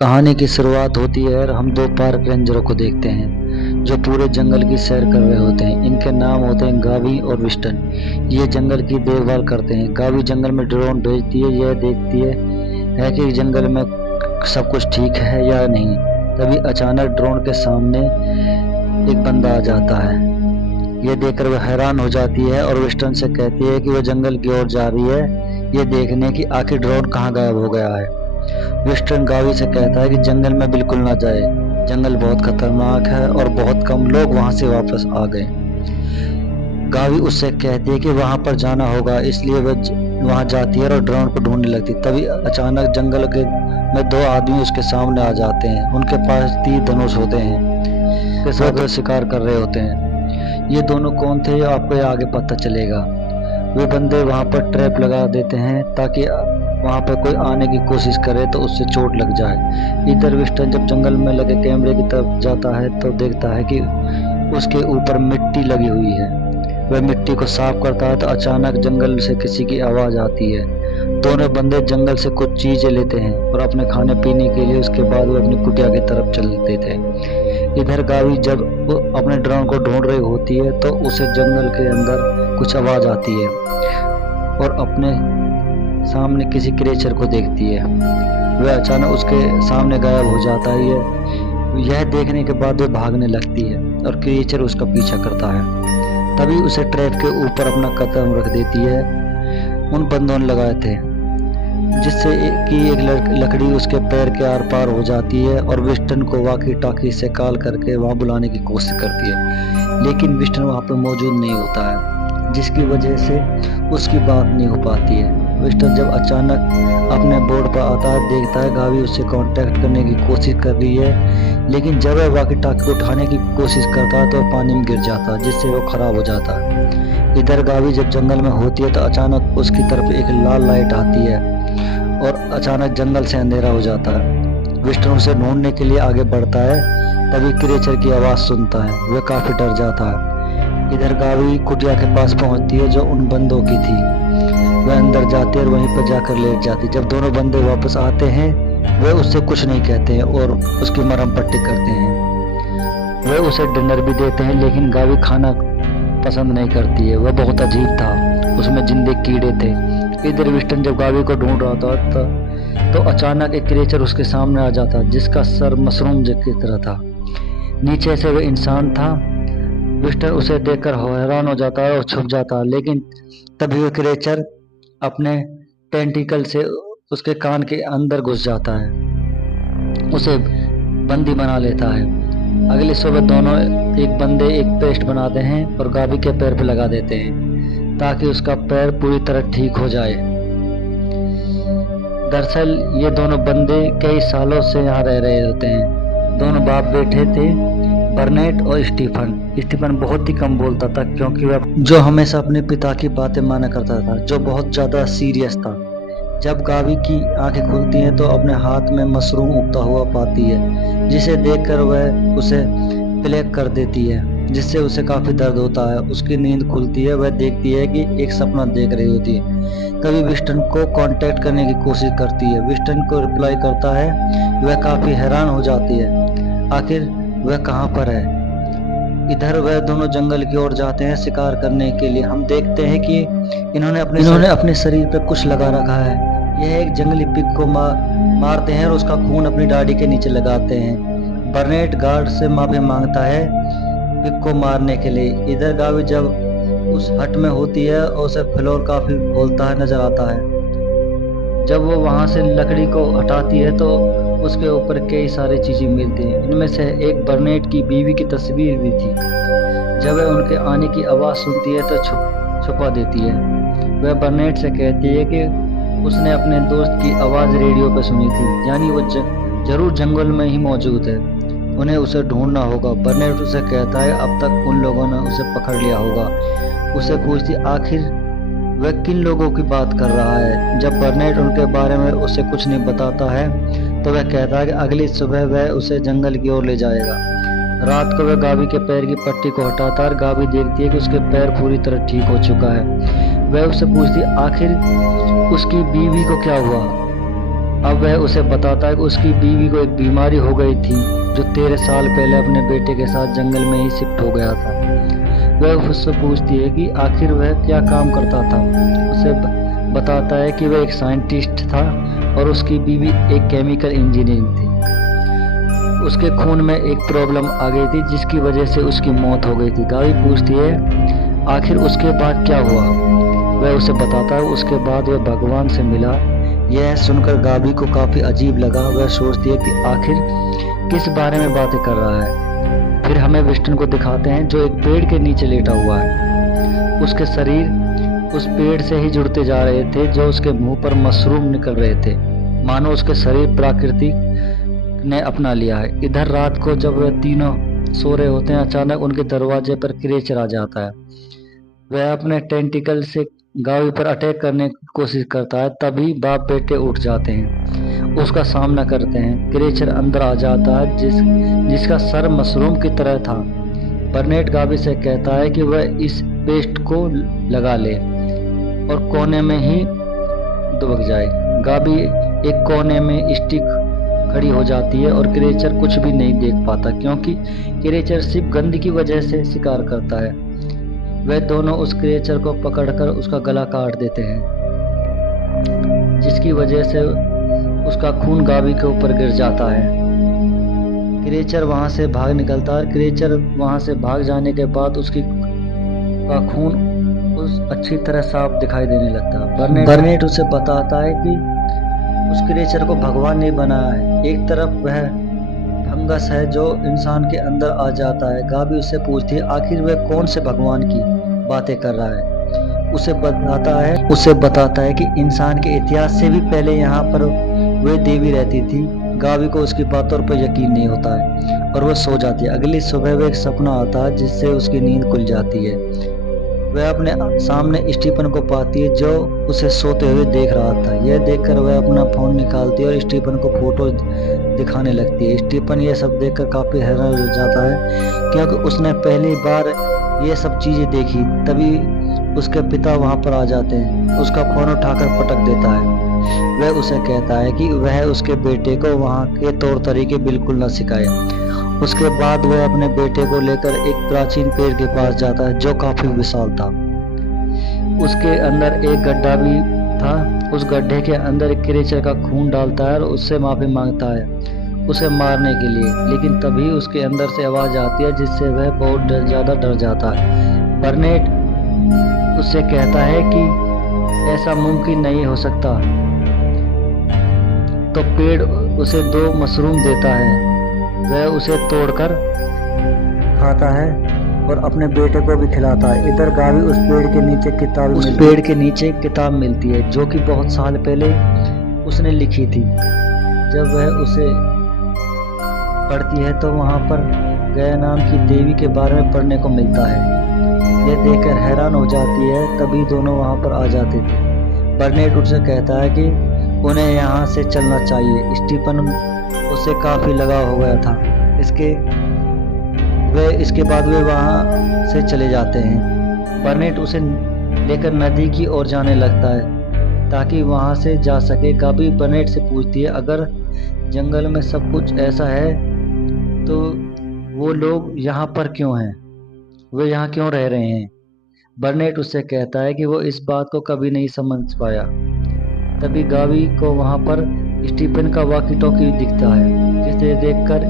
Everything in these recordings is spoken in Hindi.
कहानी की शुरुआत होती है और हम दो पार्क रेंजरों को देखते हैं जो पूरे जंगल की सैर कर रहे होते हैं। इनके नाम होते हैं गावी और विस्टन। ये जंगल की देखभाल करते हैं। गावी जंगल में ड्रोन भेजती है, यह देखती है कि जंगल में सब कुछ ठीक है या नहीं। तभी अचानक ड्रोन के सामने एक बंदा आ जाता है। ये देखकर वह हैरान हो जाती है और विस्टन से कहती है कि वह जंगल की ओर जा रही है, ये देखने की आखिर ड्रोन कहाँ गायब हो गया है। विस्टन गावी से कहता है कि जंगल में बिल्कुल ना जाए, जंगल बहुत खतरनाक है और बहुत कम लोग वहां से वापस आ गए। गावी उससे कहती है कि वहां पर जाना होगा, इसलिए वह वहां जाती है और ड्रोन को ढूंढने लगती। तभी अचानक जंगल में दो आदमी उसके सामने आ जाते हैं। उनके पास तीर धनुष होते हैं, के साथ शिकार कर रहे होते हैं। ये दोनों कौन थे आपको आगे पता चलेगा। वे बंदे वहां पर ट्रैप लगा देते हैं ताकि वहां पर कोई आने की कोशिश करे तो उससे चोट लग जाए। इधर विस्टन जब जंगल में लगे कैमरे की तरफ जाता है तो देखता है कि उसके ऊपर मिट्टी लगी हुई है। वह मिट्टी को साफ करता है तो अचानक जंगल से किसी की आवाज आती है। दोनों बंदे जंगल से कुछ चीजें लेते हैं और अपने खाने पीने के लिए उसके बाद वो अपनी कुटिया की तरफ चलते थे। इधर गावी जब वो अपने ड्रोन को ढूंढ रही होती है तो उसे जंगल के अंदर कुछ आवाज आती है और अपने सामने किसी क्रिएचर को देखती है। वह अचानक उसके सामने गायब हो जाता है। यह देखने के बाद वह भागने लगती है और क्रिएचर उसका पीछा करता है। तभी उसे ट्रैप के ऊपर अपना कदम रख देती है। उन बंदों ने लगाए थे जिससे कि एक लकड़ी उसके पैर के आर पार हो जाती है और विस्टन को वाकी टाकी से कॉल करके वहां बुलाने की कोशिश करती है, लेकिन विस्टन वहां पर मौजूद नहीं होता है, जिसकी वजह से उसकी बात नहीं हो पाती है। विस्टन जब अचानक अपने बोर्ड पर आता है, देखता है गावी उससे कांटेक्ट करने की कोशिश कर रही है, लेकिन जब वह वाकी टाकी को उठाने की कोशिश करता है तो पानी में गिर जाता है, जिससे वो खराब हो जाता है। इधर गावी जब जंगल में होती है तो अचानक उसकी तरफ एक लाल लाइट आती है और अचानक जंगल से अंधेरा हो जाता है। विस्टन उसे ढूंढने के लिए आगे बढ़ता है, तभी क्रिएचर की आवाज सुनता है। वह काफी डर जाता है। इधर गावी कुटिया के पास पहुंचती है जो उन बंदों की थी। वह अंदर जाती है और वहीं पर जाकर लेट जाती। जब दोनों बंदे वापस आते हैं वे उससे कुछ नहीं कहते हैं और उसकी मरहम पट्टी करते हैं। वे उसे डिनर भी देते हैं, लेकिन गावी खाना पसंद नहीं करती है। वह बहुत अजीब था, उसमें जिंदे कीड़े थे। इधर विस्टन जब गावी को ढूंढ रहा था तो अचानक एक क्रिएचर उसके सामने आ जाता, जिसका सर मशरूम की तरह था। नीचे से वह इंसान था। विस्टन उसे देखकर हैरान हो जाता है और छुप जाता है, लेकिन तभी वह क्रिएचर अपने टेंटिकल से उसके कान के अंदर घुस जाता है, उसे बंदी बना लेता है। अगली सुबह दोनों एक बंदे एक पेस्ट बनाते हैं और गावी के पैर पे लगा देते हैं ताकि उसका पैर पूरी तरह ठीक हो जाए। दरअसल ये दोनों बंदे कई सालों से यहाँ रह रहे होते हैं। दोनों बाप बेटे थे, बर्नेट और स्टीफन। स्टीफन बहुत ही कम बोलता था क्योंकि वह जो हमेशा अपने पिता की बातें माना करता था, जो बहुत ज्यादा सीरियस था। जब गावी की आंखें खुलती हैं तो अपने हाथ में मशरूम उगता हुआ पाती है, जिसे देखकर वह उसे प्लेग कर देती है, जिससे उसे काफी दर्द होता है। उसकी नींद खुलती है, वह देखती है कि एक सपना देख रही होती है। तभी विस्टन को कांटेक्ट करने की कोशिश करती है। विस्टन को रिप्लाई करता है। वह काफी हैरान हो जाती है, आखिर वह कहाँ पर है। इधर वह दोनों जंगल की ओर जाते हैं शिकार करने के लिए। हम देखते हैं कि इन्होंने अपने शरीर पर कुछ लगा रखा है। यह एक जंगली पिग को मारते हैं और उसका खून अपनी दाढ़ी के नीचे लगाते हैं। बर्नेट गार्ड से माफी मांगता है पिग को मारने के लिए। इधर गावी जब उस हट में होती है और उसे फ्लोर काफी बोलता है नजर आता है। जब वो वहां से लकड़ी को हटाती है तो उसके ऊपर कई सारी चीजें मिलती हैं। इनमें से एक बर्नेट की बीवी की तस्वीर भी थी। जब वह उनके आने की आवाज सुनती है तो छुपा देती है। वह बर्नेट से कहती है कि उसने अपने दोस्त की आवाज रेडियो पर सुनी थी, यानी वो जरूर जंगल में ही मौजूद है, उन्हें उसे ढूंढना होगा। बर्नेट उसे कहता है अब तक उन लोगों ने उसे पकड़ लिया होगा। उसे पूछती आखिर वह किन लोगों की बात कर रहा है। जब बर्नेट उनके बारे में उसे कुछ नहीं बताता है तो वह कहता है कि अगली सुबह वह उसे जंगल की ओर ले जाएगा। रात को वह गावी के पैर की पट्टी को हटाता है और गावी देखती है कि उसके पैर पूरी तरह ठीक हो चुका है। वह उससे पूछती आखिर उसकी बीवी को क्या हुआ। अब वह उसे बताता है कि उसकी बीवी को एक बीमारी हो गई थी जो 13 साल पहले अपने बेटे के साथ जंगल में ही शिफ्ट हो गया था। वह उससे पूछती है कि आखिर वह क्या काम करता था। उसे बताता है कि वह एक साइंटिस्ट था और उसकी बीवी एक केमिकल इंजीनियर थी। उसके खून में एक प्रॉब्लम आ गई थी जिसकी वजह से उसकी मौत हो गई थी। गावी पूछती है आखिर उसके बाद क्या हुआ। वह उसे बताता है उसके बाद वह भगवान से मिला। यह सुनकर गावी को काफी अजीब लगा। वह सोचती है कि आखिर किस बारे में बातें कर रहा है। फिर हमें विस्टन को दिखाते हैं जो एक पेड़ के नीचे लेटा हुआ है। उसके शरीर उस पेड़ से ही जुड़ते जा रहे थे जो उसके मुंह पर मशरूम निकल रहे थे, मानो उसके शरीर प्रकृति ने अपना लिया है। इधर रात को जब वह तीनों सो रहे होते हैं, अचानक उनके दरवाजे पर क्रेचर आ जाता है। वह अपने टेंटिकल से गावी पर अटैक करने की कोशिश करता है। तभी बाप बेटे उठ जाते हैं, उसका सामना करते हैं। क्रेचर अंदर आ जाता है जिसका सर मशरूम की तरह था। बर्नेट गावी से कहता है कि वह इस पेस्ट को लगा ले और कोने में ही दुबक जाए। गावी एक कोने में स्टिक खड़ी हो जाती है और क्रेचर कुछ भी नहीं देख पाता क्योंकि क्रेचर सिर्फ गंध की वजह से शिकार करता है। वे दोनों उस क्रेचर को पकड़कर उसका गला काट देते हैं जिसकी वजह से उसका खून गावी के ऊपर गिर जाता है। क्रेचर वहां से भाग निकलता है। क्रेचर वहां से भाग जाने के बाद उसकी का खून उस अच्छी तरह साफ दिखाई देने लगता है। बर्नेट उसे बताता है कि उस क्रेचर को भगवान ने बनाया है। एक तरफ वह फंगस है जो इंसान के अंदर आ जाता है। गावी उससे पूछती है आखिर वह कौन से भगवान की बातें कर रहा है। उसे बताता है कि इंसान के इतिहास से भी पहले यहाँ पर वह देवी रहती थी। गावी को उसकी बातों पर यकीन नहीं होता है और वह सो जाती है। अगली सुबह वह एक सपना आता है जिससे उसकी नींद खुल जाती है। वह अपने सामने स्टीफन को पाती है जो उसे सोते हुए देख रहा था। यह देखकर वह अपना फोन निकालती है और स्टीफन को फोटो दिखाने लगती है। स्टीफन यह सब देखकर काफी हैरान हो जाता है क्योंकि उसने पहली बार ये सब चीजें देखी। तभी उसके पिता वहां पर आ जाते हैं। उसका फोन उठाकर पटक देता है। वह उसे कहता है कि वह उसके बेटे को वहां के तौर तरीके बिल्कुल न सिखाए। उसके बाद वह अपने बेटे को लेकर एक प्राचीन पेड़ के पास जाता है जो काफी विशाल था। उसके अंदर एक गड्ढा भी था। उस गड्ढे के अंदर एक क्रेचर का खून डालता है और उससे माफी मांगता है उसे मारने के लिए। लेकिन तभी उसके अंदर से आवाज आती है जिससे वह बहुत ज्यादा डर जाता है। बर्नेट उससे कहता है कि ऐसा मुमकिन नहीं हो सकता। तो पेड़ उसे 2 मशरूम देता है। वह उसे तोड़कर खाता है और अपने बेटे को भी खिलाता है। इधर गावी उस पेड़ के नीचे किताब मिलती है जो कि बहुत साल पहले उसने लिखी थी। जब वह उसे पढ़ती है तो वहां पर गया नाम की देवी के बारे में पढ़ने को मिलता है। यह देखकर हैरान हो जाती है। तभी दोनों वहां पर आ जाते थे। बर्नेट उससे कहता है कि उन्हें यहाँ से चलना चाहिए। स्टीफन उससे काफी लगाव हो गया था। इसके बाद वे वहां से चले जाते हैं। बर्नेट उसे लेकर नदी की ओर जाने लगता है ताकि वहां से जा सके। गावी बर्नेट से पूछती है अगर जंगल में सब कुछ ऐसा है तो वो लोग यहाँ पर क्यों हैं, वे यहाँ क्यों रह रहे हैं। बर्नेट उससे कहता है कि वो इस बात को कभी नहीं समझ पाया। तभी गावी को वहां पर स्टीफन का वॉकी टॉकी दिखता है जिसे देखकर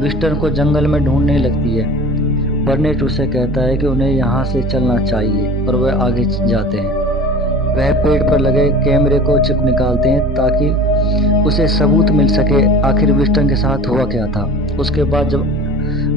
विस्टन को जंगल में ढूंढने लगती है। बर्नेट उसे कहता है कि उन्हें यहाँ से चलना चाहिए और वह आगे जाते हैं। वह पेड़ पर लगे कैमरे को चिप निकालते हैं ताकि उसे सबूत मिल सके आखिर विस्टन के साथ हुआ क्या था। उसके बाद जब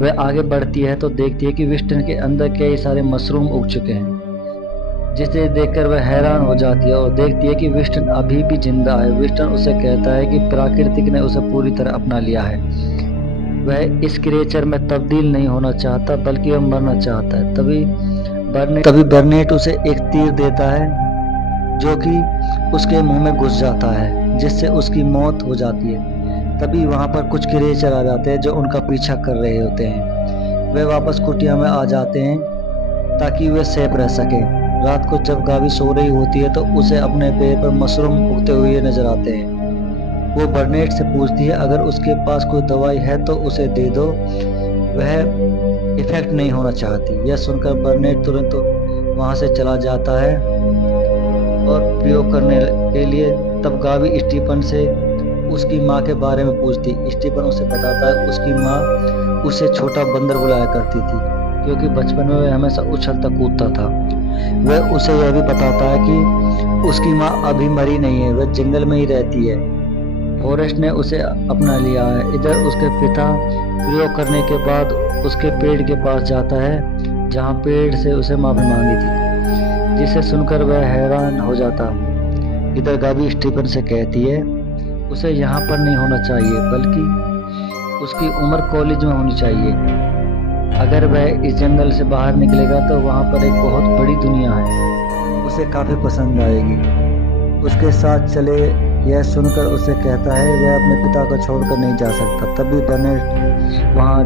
वह आगे बढ़ती है तो देखती है कि विस्टन के अंदर कई सारे मशरूम उग चुके हैं जिसे देखकर वह हैरान हो जाती है और देखती है कि विस्टन अभी भी जिंदा है। विस्टन उसे कहता है कि प्रकृति ने उसे पूरी तरह अपना लिया है। वह इस क्रिएचर में तब्दील नहीं होना चाहता बल्कि वह मरना चाहता है। तभी बर्नेट उसे एक तीर देता है जो कि उसके मुंह में घुस जाता है जिससे उसकी मौत हो जाती है। तभी वहां पर कुछ क्रिएचर आ जाते हैं जो उनका पीछा कर रहे होते हैं। वे वापस कुटिया में आ जाते हैं ताकि वे सेफ रह सके। रात को जब गावी सो रही होती है तो उसे अपने पैर पर मशरूम उगते हुए नजर आते हैं। वो बर्नेट से पूछती है अगर उसके पास कोई दवाई है तो उसे दे दो, वह इफेक्ट नहीं होना चाहती। यह सुनकर बर्नेट तुरंत वहां से चला जाता है और प्रयोग करने के लिए। तब गावी स्टीफन से उसकी माँ के बारे में पूछती। स्टीफन उसे बताता है उसकी माँ उसे छोटा बंदर बुलाया करती थी क्योंकि बचपन में वह हमेशा उछलता कूदता था। वह उसे यह भी बताता है कि उसकी माँ अभी मरी नहीं है, वह जंगल में ही रहती है। फॉरेस्ट ने उसे अपना लिया है। इधर उसके पिता प्रयोग करने के बाद उसके पेड़ के पास जाता है जहाँ पेड़ से उसे माफी मांगी थी, जिसे सुनकर वह हैरान हो जाता। इधर गावी स्टीफन से कहती है उसे यहाँ पर नहीं होना चाहिए बल्कि उसकी उम्र कॉलेज में होनी चाहिए। अगर वह इस जंगल से बाहर निकलेगा तो वहाँ पर एक बहुत बड़ी दुनिया है, उसे काफी पसंद आएगी। उसके साथ चले। यह सुनकर उसे कहता है वह अपने पिता को छोड़कर नहीं जा सकता। तभी बर्नेट वहाँ